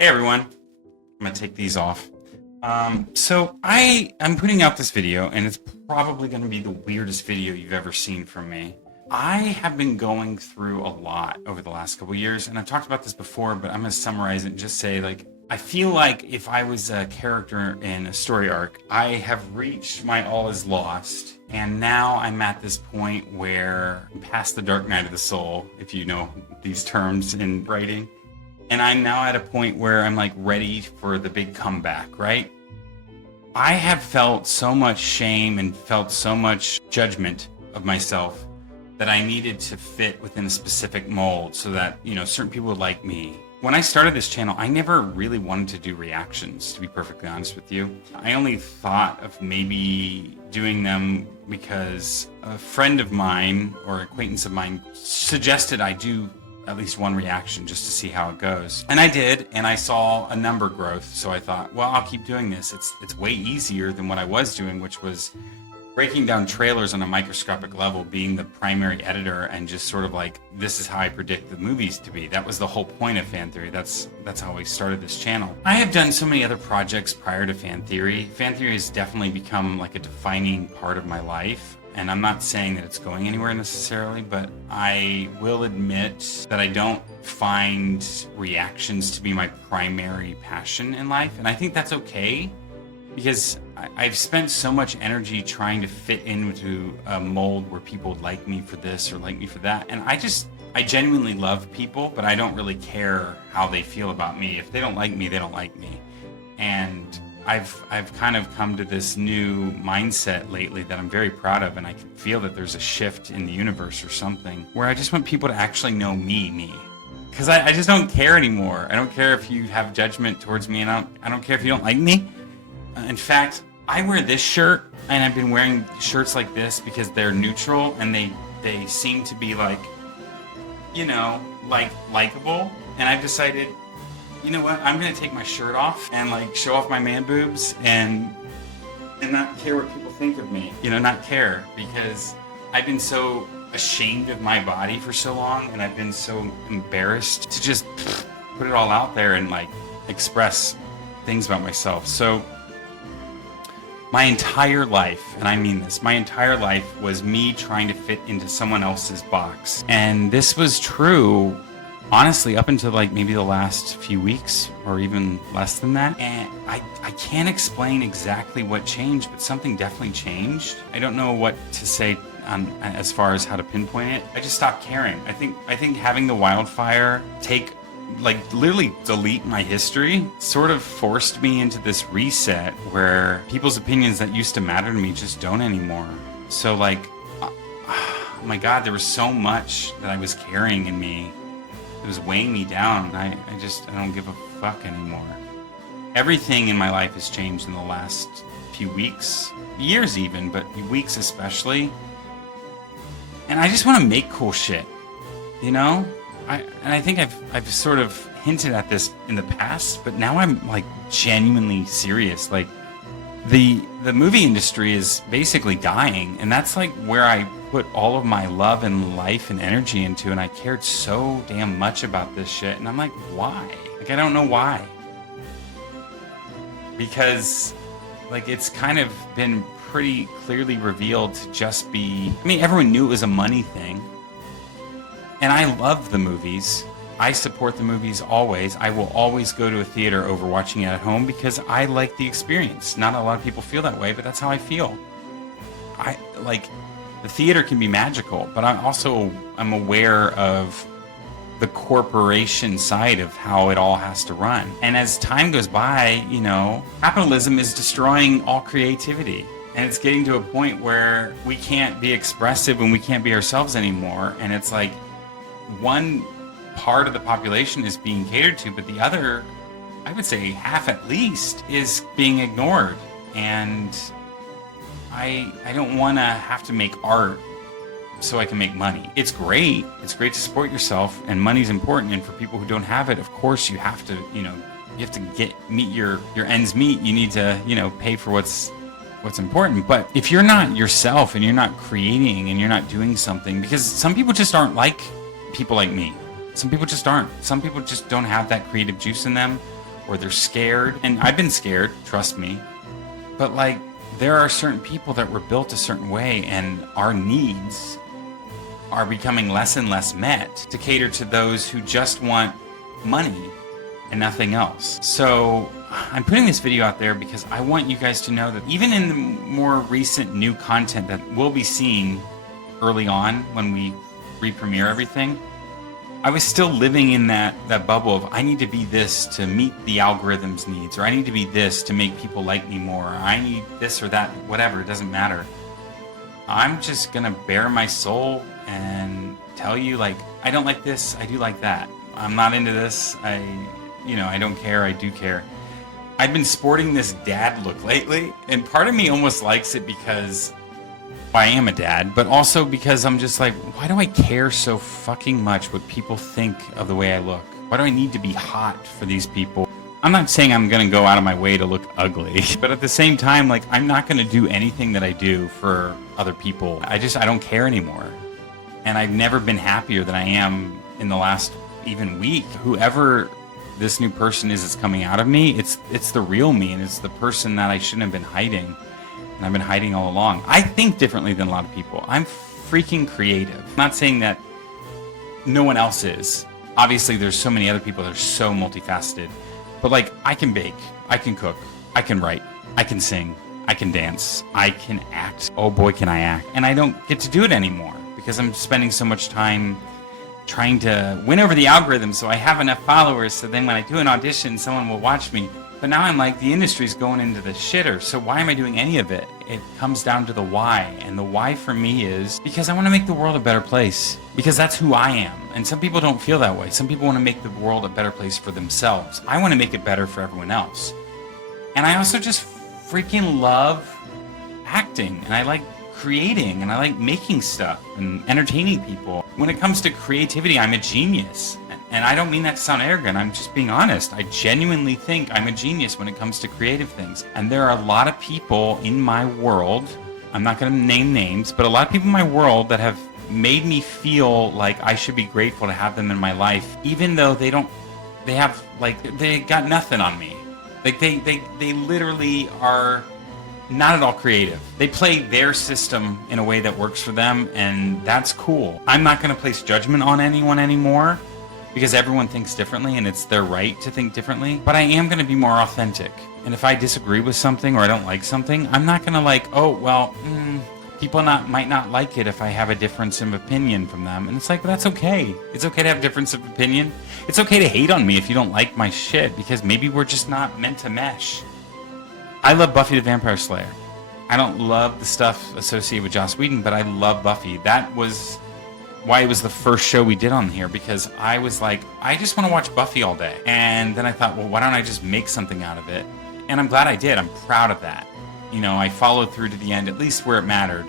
Hey everyone, I'm gonna take these off. So I'm putting out this video, and it's probably gonna be the weirdest video you've ever seen from me. I have been going through a lot over the last couple years, and I've talked about this before, but I'm gonna summarize it and just say, like, I feel like if I was a character in a story arc, I have reached my all is lost, and now I'm at this point where I'm past the dark night of the soul, if you know these terms in writing. And I'm now at a point where I'm like ready for the big comeback, right? I have felt so much shame and felt so much judgment of myself that I needed to fit within a specific mold so that, certain people would like me. When I started this channel, I never really wanted to do reactions, to be perfectly honest with you. I only thought of maybe doing them because a friend of mine or acquaintance of mine suggested I do at least one reaction just to see how it goes. And I did, and I saw a number growth, so I thought, well, I'll keep doing this. It's way easier than what I was doing, which was breaking down trailers on a microscopic level, being the primary editor, and just sort of like, this is how I predict the movies to be. That was the whole point of Fan Theory. That's how I started this channel. I have done so many other projects prior to Fan Theory. Fan Theory has definitely become like a defining part of my life. And I'm not saying that it's going anywhere necessarily, but I will admit that I don't find reactions to be my primary passion in life. And I think that's okay, because I've spent so much energy trying to fit into a mold where people like me for this or like me for that. And I genuinely love people, but I don't really care how they feel about me. If they don't like me, they don't like me. And I've kind of come to this new mindset lately that I'm very proud of, and I can feel that there's a shift in the universe or something where I just want people to actually know me. Because I just don't care anymore. I don't care if you have judgment towards me, and I don't care if you don't like me. In fact, I wear this shirt, and I've been wearing shirts like this because they're neutral, and they seem to be like, likable. And I've decided, you know what, I'm gonna take my shirt off and like show off my man boobs and not care what people think of me. Not care, because I've been so ashamed of my body for so long, and I've been so embarrassed to just put it all out there and like express things about myself. So my entire life, and I mean this, my entire life was me trying to fit into someone else's box. And this was true, honestly, up until like maybe the last few weeks or even less than that. And I can't explain exactly what changed, but something definitely changed. I don't know what to say as far as how to pinpoint it. I just stopped caring. I think having the wildfire literally delete my history sort of forced me into this reset where people's opinions that used to matter to me just don't anymore. So oh my God, there was so much that I was carrying in me. It was weighing me down. I don't give a fuck anymore. Everything in my life has changed in the last few weeks, years even, but weeks especially. And I just want to make cool shit, I think I've sort of hinted at this in the past, but now I'm like genuinely serious. Like the movie industry is basically dying, and that's like where I put all of my love and life and energy into, and I cared so damn much about this shit, and I'm like, why? Like, I don't know why. Because it's kind of been pretty clearly revealed to just be, everyone knew it was a money thing. And I love the movies. I support the movies always. I will always go to a theater over watching it at home because I like the experience. Not a lot of people feel that way, but that's how I feel. The theater can be magical, but I'm aware of the corporation side of how it all has to run. And as time goes by, capitalism is destroying all creativity. And it's getting to a point where we can't be expressive and we can't be ourselves anymore. And it's like, one part of the population is being catered to, but the other, I would say half at least, is being ignored. And I don't want to have to make art so I can make money. It's great to support yourself, and money's important, and for people who don't have it, of course you have to meet your ends meet. You need to pay for what's important. But if you're not yourself and you're not creating and you're not doing something, because some people just aren't like people like me. Some people just aren't. Some people just don't have that creative juice in them, or they're scared. And I've been scared, trust me. But like, there are certain people that were built a certain way, and our needs are becoming less and less met to cater to those who just want money and nothing else. So I'm putting this video out there because I want you guys to know that even in the more recent new content that we'll be seeing early on when we re-premiere everything, I was still living in that bubble of I need to be this to meet the algorithm's needs, or I need to be this to make people like me more, or I need this or that, whatever, it doesn't matter. I'm just gonna bare my soul and tell you, like, I don't like this, I do like that. I'm not into this, I don't care, I do care. I've been sporting this dad look lately, and part of me almost likes it because I am a dad, but also because I'm just like, why do I care so fucking much what people think of the way I look? Why do I need to be hot for these people? I'm not saying I'm gonna go out of my way to look ugly, but at the same time, like, I'm not gonna do anything that I do for other people. I don't care anymore. And I've never been happier than I am in the last even week. Whoever this new person is that's coming out of me, it's the real me, and it's the person that I shouldn't have been hiding. And I've been hiding all along. I think differently than a lot of people. I'm freaking creative. I'm not saying that no one else is. Obviously, there's so many other people that are so multifaceted. But like, I can bake, I can cook, I can write, I can sing, I can dance, I can act. Oh boy, can I act. And I don't get to do it anymore because I'm spending so much time trying to win over the algorithm so I have enough followers so then when I do an audition, someone will watch me. But now I'm like, the industry's going into the shitter, so why am I doing any of it? It comes down to the why, and the why for me is because I want to make the world a better place, because that's who I am. And some people don't feel that way. Some people want to make the world a better place for themselves. I want to make it better for everyone else. And I also just freaking love acting, and I like creating, and I like making stuff and entertaining people. When it comes to creativity, I'm a genius. And I don't mean that to sound arrogant, I'm just being honest. I genuinely think I'm a genius when it comes to creative things. And there are a lot of people in my world, I'm not gonna name names, but a lot of people in my world that have made me feel like I should be grateful to have them in my life, even though they got nothing on me. Like they literally are not at all creative. They play their system in a way that works for them, and that's cool. I'm not gonna place judgment on anyone anymore, because everyone thinks differently and it's their right to think differently. But I am going to be more authentic. And if I disagree with something or I don't like something, I'm not going to like, oh, well, people might not like it if I have a difference of opinion from them. And it's like, well, that's okay. It's okay to have a difference of opinion. It's okay to hate on me if you don't like my shit, because maybe we're just not meant to mesh. I love Buffy the Vampire Slayer. I don't love the stuff associated with Joss Whedon, but I love Buffy. That was why it was the first show we did on here, because I was like, I just want to watch Buffy all day. And then I thought, well, why don't I just make something out of it? And I'm glad I did. I'm proud of that. You know, I followed through to the end, at least where it mattered.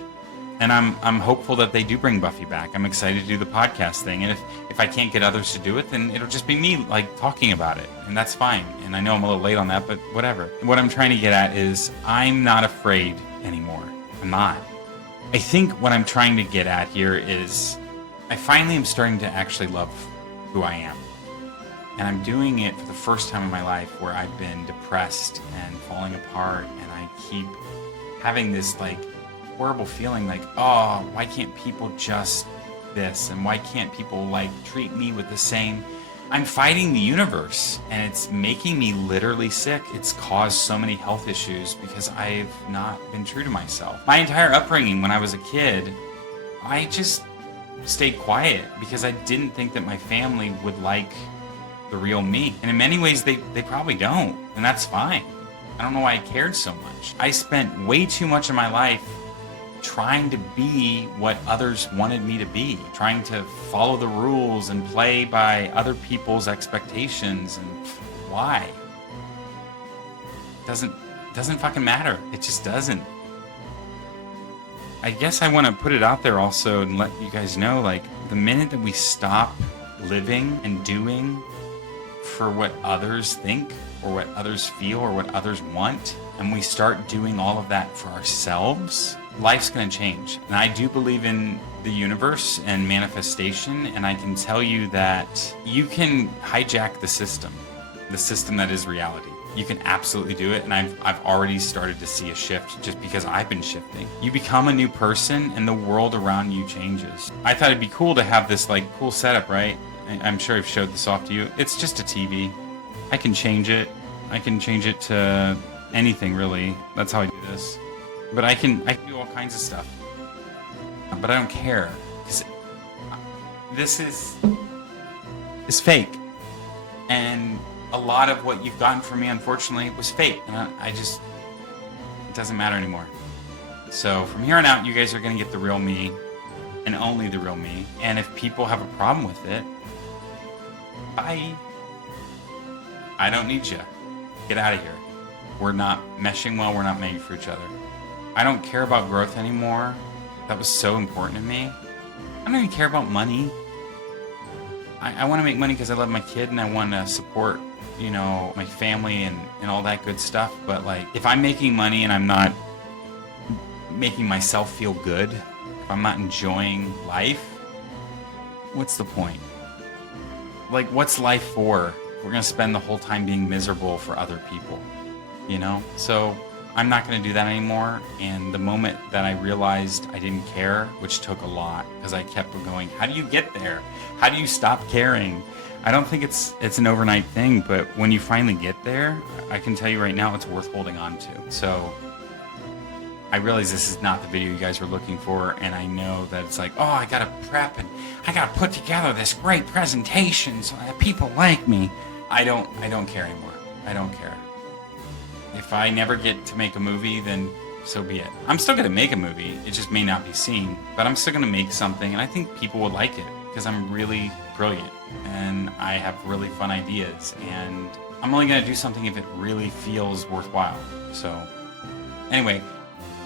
And I'm hopeful that they do bring Buffy back. I'm excited to do the podcast thing. And if I can't get others to do it, then it'll just be me, like, talking about it. And that's fine. And I know I'm a little late on that, but whatever. What I'm trying to get at is I'm not afraid anymore. I'm not. I think what I'm trying to get at here is I finally am starting to actually love who I am. And I'm doing it for the first time in my life where I've been depressed and falling apart, and I keep having this like horrible feeling like, oh, why can't people just this? And why can't people like treat me with the same? I'm fighting the universe, and it's making me literally sick. It's caused so many health issues because I've not been true to myself. My entire upbringing when I was a kid, I just stayed quiet because I didn't think that my family would like the real me. And in many ways, they probably don't, and that's fine. I don't know why I cared so much. I spent way too much of my life trying to be what others wanted me to be, trying to follow the rules and play by other people's expectations. And why? Doesn't fucking matter. It just doesn't. I guess I want to put it out there also and let you guys know, like, the minute that we stop living and doing for what others think or what others feel or what others want, and we start doing all of that for ourselves, life's going to change. And I do believe in the universe and manifestation, and I can tell you that you can hijack the system. the system that is reality. You can absolutely do it, and I've already started to see a shift just because I've been shifting. You become a new person, and the world around you changes. I thought it'd be cool to have this like cool setup, right? I'm sure I've showed this off to you. It's just a TV. I can change it. I can change it to anything, really. That's how I do this. But I can do all kinds of stuff. But I don't care, because this is fake. And a lot of what you've gotten from me, unfortunately, was fake. And it doesn't matter anymore. So from here on out, you guys are going to get the real me, and only the real me. And if people have a problem with it, bye. I don't need you. Get out of here. We're not meshing well. We're not made for each other. I don't care about growth anymore. That was so important to me. I don't even care about money. I want to make money because I love my kid and I want to support, my family and all that good stuff. But like, if I'm making money and I'm not making myself feel good, if I'm not enjoying life, what's the point? Like, what's life for? We're going to spend the whole time being miserable for other people, So I'm not going to do that anymore. And the moment that I realized I didn't care, which took a lot, because I kept going, how do you get there? How do you stop caring? I don't think it's an overnight thing, but when you finally get there, I can tell you right now, it's worth holding on to. So I realize this is not the video you guys were looking for, and I know that it's like, oh, I gotta prep and I gotta put together this great presentation so that people like me. I don't care anymore. I don't care. If I never get to make a movie, then so be it. I'm still gonna make a movie. It just may not be seen, but I'm still gonna make something, and I think people will like it because I'm really brilliant and I have really fun ideas, and I'm only gonna do something if it really feels worthwhile. So anyway,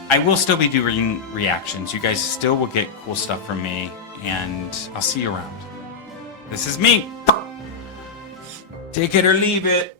I will still be doing reactions. You guys still will get cool stuff from me, and I'll see you around. This is me. Take it or leave it.